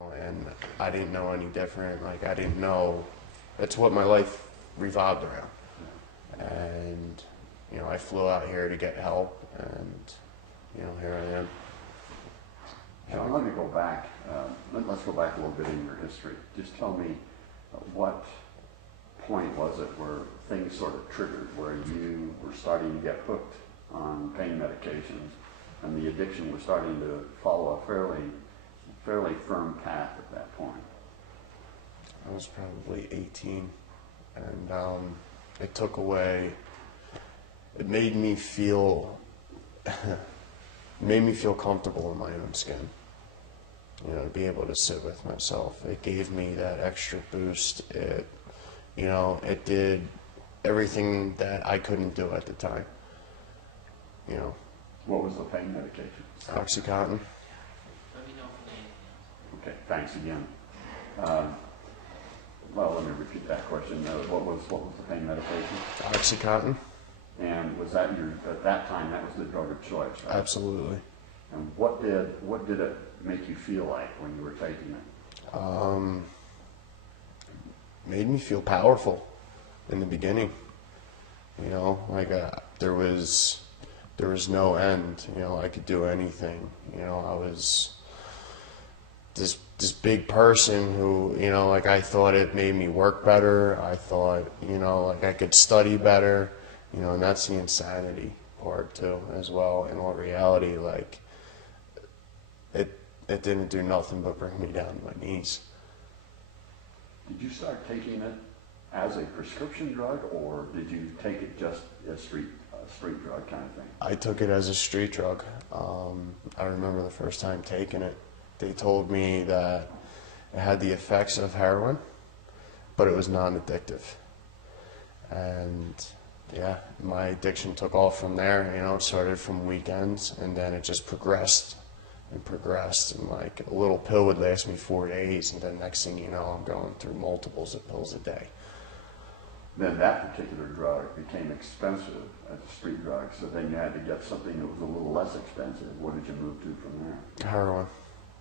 and I didn't know any different. Like, I didn't know, that's what my life revolved around. And, you know, I flew out here to get help, and, you know, here I am. Sean, let me go back. Let's go back a little bit in your history. Just tell me what point was it where things sort of triggered, where you were starting to get hooked on pain medications, and the addiction was starting to follow a fairly firm path at that point? I was probably 18, and it took away, it made me feel, made me feel comfortable in my own skin. You know, to be able to sit with myself. It gave me that extra boost. It, you know, it did everything that I couldn't do at the time. You know. What was the pain medication? Oxycontin. Okay, thanks again. Well, let me repeat that question. What was the pain medication? Oxycontin. And was that at that time, that was the drug of choice, right? Absolutely. And what did it make you feel like when you were taking it? Made me feel powerful in the beginning. You know, like there was no end. You know, I could do anything. You know, I was this big person who, you know, like I thought it made me work better. I thought, you know, like I could study better. You know, and that's the insanity part too, as well. In all reality, like it didn't do nothing but bring me down to my knees. Did you start taking it as a prescription drug, or did you take it just as street drug kind of thing? I took it as a street drug. I remember the first time taking it. They told me that it had the effects of heroin, but it was non-addictive. And yeah, my addiction took off from there. You know, it started from weekends, and then it just progressed and progressed. And like a little pill would last me 4 days, and then next thing you know, I'm going through multiples of pills a day. Then that particular drug became expensive as a street drug, so then you had to get something that was a little less expensive. What did you move to from there? Heroin.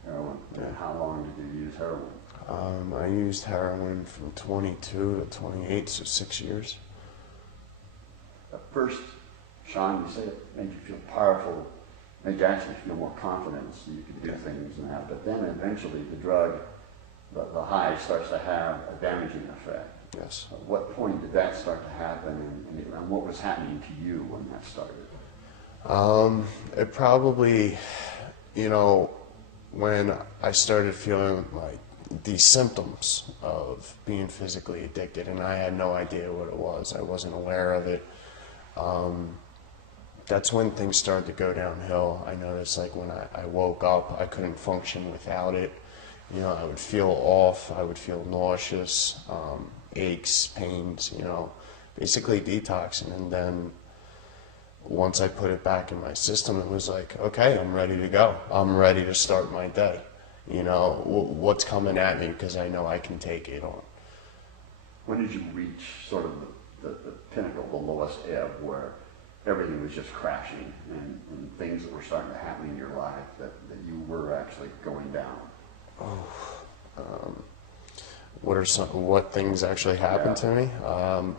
Heroin. Yeah. And how long did you use heroin? I used heroin from 22 to 28, so 6 years. At first, Sean, you say it made you feel powerful, made you actually feel more confident so you could do things and that. But then eventually the drug, the high starts to have a damaging effect. Yes. At what point did that start to happen, and what was happening to you when that started? It probably, you know, when I started feeling like these symptoms of being physically addicted, and I had no idea what it was. I wasn't aware of it. That's when things started to go downhill. I noticed, like, when I woke up, I couldn't function without it. You know, I would feel off, I would feel nauseous, aches, pains, you know, basically detoxing. And then once I put it back in my system, it was like, okay, I'm ready to go. I'm ready to start my day. You know, what's coming at me, because I know I can take it on. When did you reach sort of the pinnacle, the lowest ebb, where everything was just crashing and things that were starting to happen in your life that you were actually going down? What things actually happened to me? I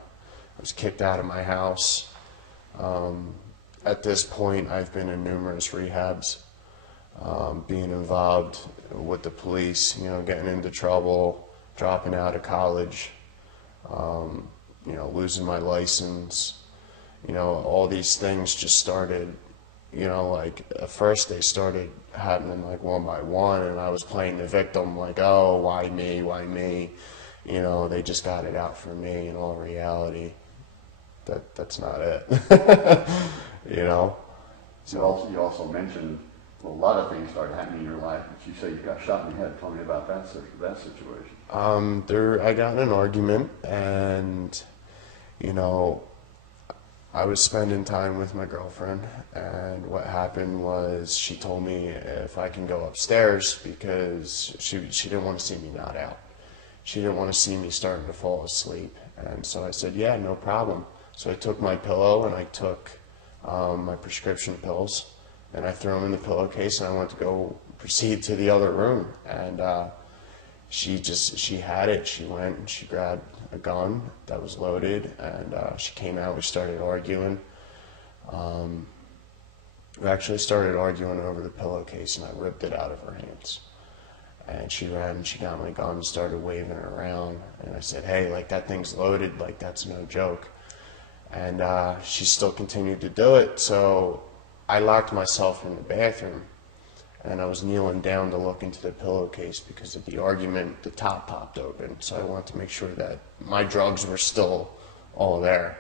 was kicked out of my house. At this point, I've been in numerous rehabs, being involved with the police, you know, getting into trouble, dropping out of college, you know, losing my license. You know, all these things just started, you know, like at first they started happening like one by one, and I was playing the victim, like, oh, why me, why me? You know, they just got it out for me. In all reality, that's not it. You know. So you also mentioned a lot of things started happening in your life, but you say you got shot in the head. Tell me about that situation. I got in an argument, and you know, I was spending time with my girlfriend, and what happened was she told me if I can go upstairs, because she didn't want to see me not out. She didn't want to see me starting to fall asleep. And so I said, yeah, no problem. So I took my pillow and I took my prescription pills, and I threw them in the pillowcase, and I went to go proceed to the other room. And she had it. She went and she grabbed a gun that was loaded, and she came out. We started arguing. We actually started arguing over the pillowcase, and I ripped it out of her hands. And she ran and she got my gun and started waving it around. And I said, hey, like, that thing's loaded, like, that's no joke. And she still continued to do it. So I locked myself in the bathroom, and I was kneeling down to look into the pillowcase because of the argument. The top popped open, so I wanted to make sure that my drugs were still all there.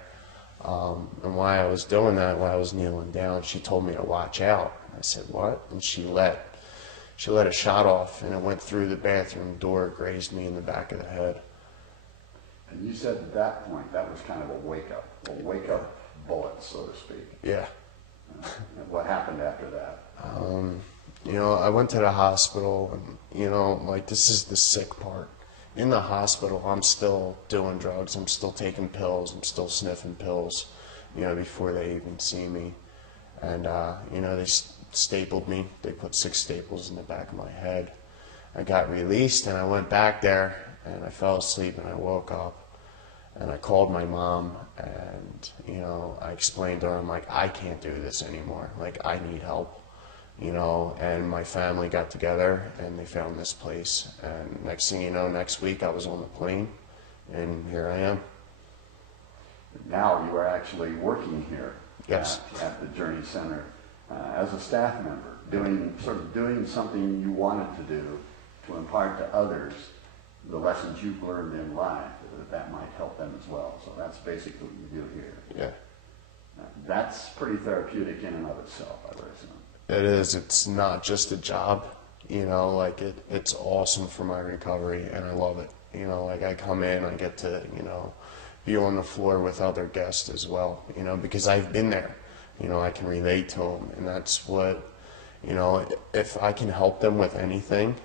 And while I was doing that, while I was kneeling down, she told me to watch out. I said, what? And she let a shot off, and it went through the bathroom door, grazed me in the back of the head. And you said at that point that was kind of a wake-up bullet, so to speak. Yeah. And what happened after that? You know, I went to the hospital, and, you know, like, this is the sick part. In the hospital, I'm still doing drugs. I'm still taking pills. I'm still sniffing pills, you know, before they even see me. And, you know, they stapled me. They put 6 staples in the back of my head. I got released, and I went back there, and I fell asleep, and I woke up, and I called my mom, and, you know, I explained to her, I'm like, I can't do this anymore. Like, I need help. You know, and my family got together and they found this place. And next thing you know, next week I was on the plane, and here I am. Now you are actually working here. Yes. At the Journey Center as a staff member, doing something you wanted to do to impart to others the lessons you've learned in life, that might help them as well. So that's basically what you do here. Yeah. That's pretty therapeutic in and of itself, I would assume. It is. It's not just a job, you know, like, it's awesome for my recovery, and I love it. You know, like, I come in, I get to, you know, be on the floor with other guests as well, you know, because I've been there. You know, I can relate to them, and that's what, you know, if I can help them with anything,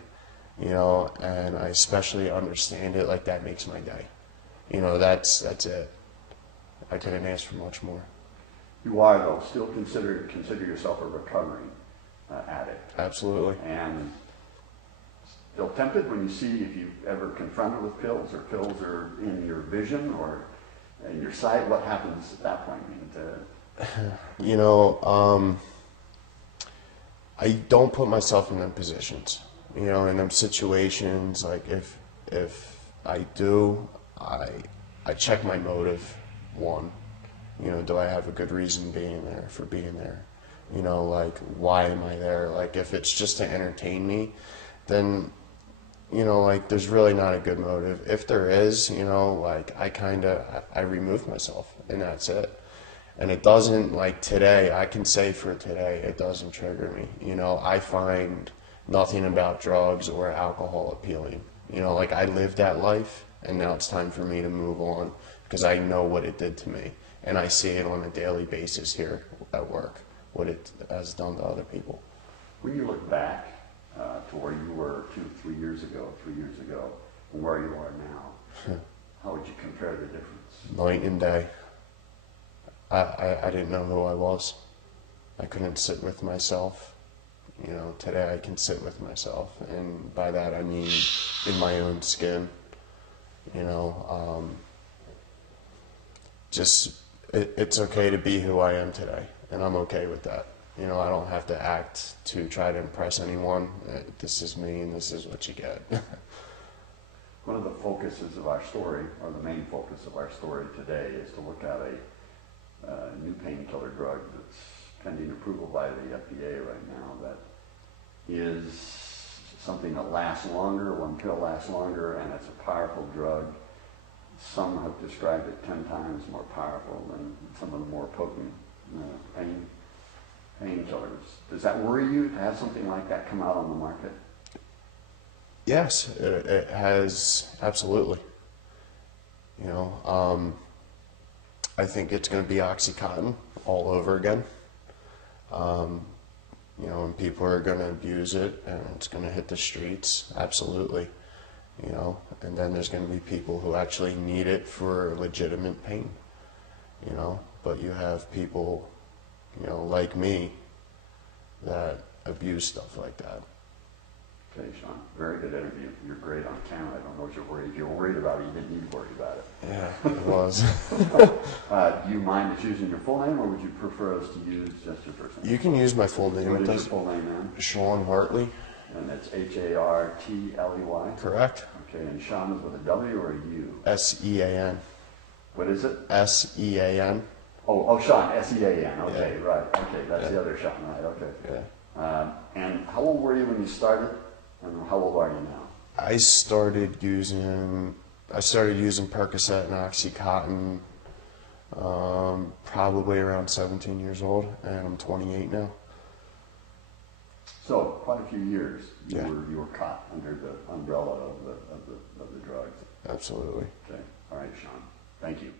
you know, and I especially understand it, like, that makes my day. You know, that's it. I couldn't ask for much more. You are, though, still consider yourself a recovering addict. Absolutely. And still tempted when you see, if you ever confronted with pills, or pills are in your vision or in your sight, what happens at that point? You know, I don't put myself in them positions. You know, in them situations, like, if I do, I check my motive, one. You know, do I have a good reason for being there? You know, like, why am I there? Like, if it's just to entertain me, then, you know, like, there's really not a good motive. If there is, you know, like, I remove myself, and that's it. And it doesn't, like, today, I can say for today, it doesn't trigger me. You know, I find nothing about drugs or alcohol appealing. You know, like, I lived that life, and now it's time for me to move on, because I know what it did to me. And I see it on a daily basis here at work, what it has done to other people. When you look back to where you were 3 years ago, and where you are now, how would you compare the difference? Night and day. I didn't know who I was. I couldn't sit with myself. You know, today I can sit with myself, and by that I mean in my own skin. You know, it's okay to be who I am today, and I'm okay with that. You know, I don't have to act to try to impress anyone. This is me, and this is what you get. One of the focuses of our story, or the main focus of our story today, is to look at a new painkiller drug that's pending approval by the FDA right now, that is something that lasts longer. One pill lasts longer, and it's a powerful drug. Some have described it 10 times more powerful than some of the more potent painkillers. Does that worry you to have something like that come out on the market? Yes, it has, absolutely. You know, I think it's going to be OxyContin all over again. You know, and people are going to abuse it, and it's going to hit the streets, absolutely. You know, and then there's going to be people who actually need it for legitimate pain, you know, but you have people, you know, like me, that abuse stuff like that. Okay, Sean, very good interview. You're great on camera. I don't know what you're worried. If you're worried about it, you didn't need to worry about it. Yeah, it was. Do you mind us using your full name, or would you prefer us to use just your first name? You can use my full name. What is your Does- full name, man? Sean Hartley. And it's Hartley. Correct. Okay, and Sean is with a W or a U? Sean. What is it? Sean. Oh, Sean, Sean. Okay, Yeah. right. Okay, that's Yeah. the other Sean, right? Okay. Yeah. And how old were you when you started? And how old are you now? I started using Percocet and OxyContin probably around 17 years old, and I'm 28 now. So quite a few years Yeah. you were caught under the umbrella of the drugs. Absolutely. Okay. All right, Sean. Thank you.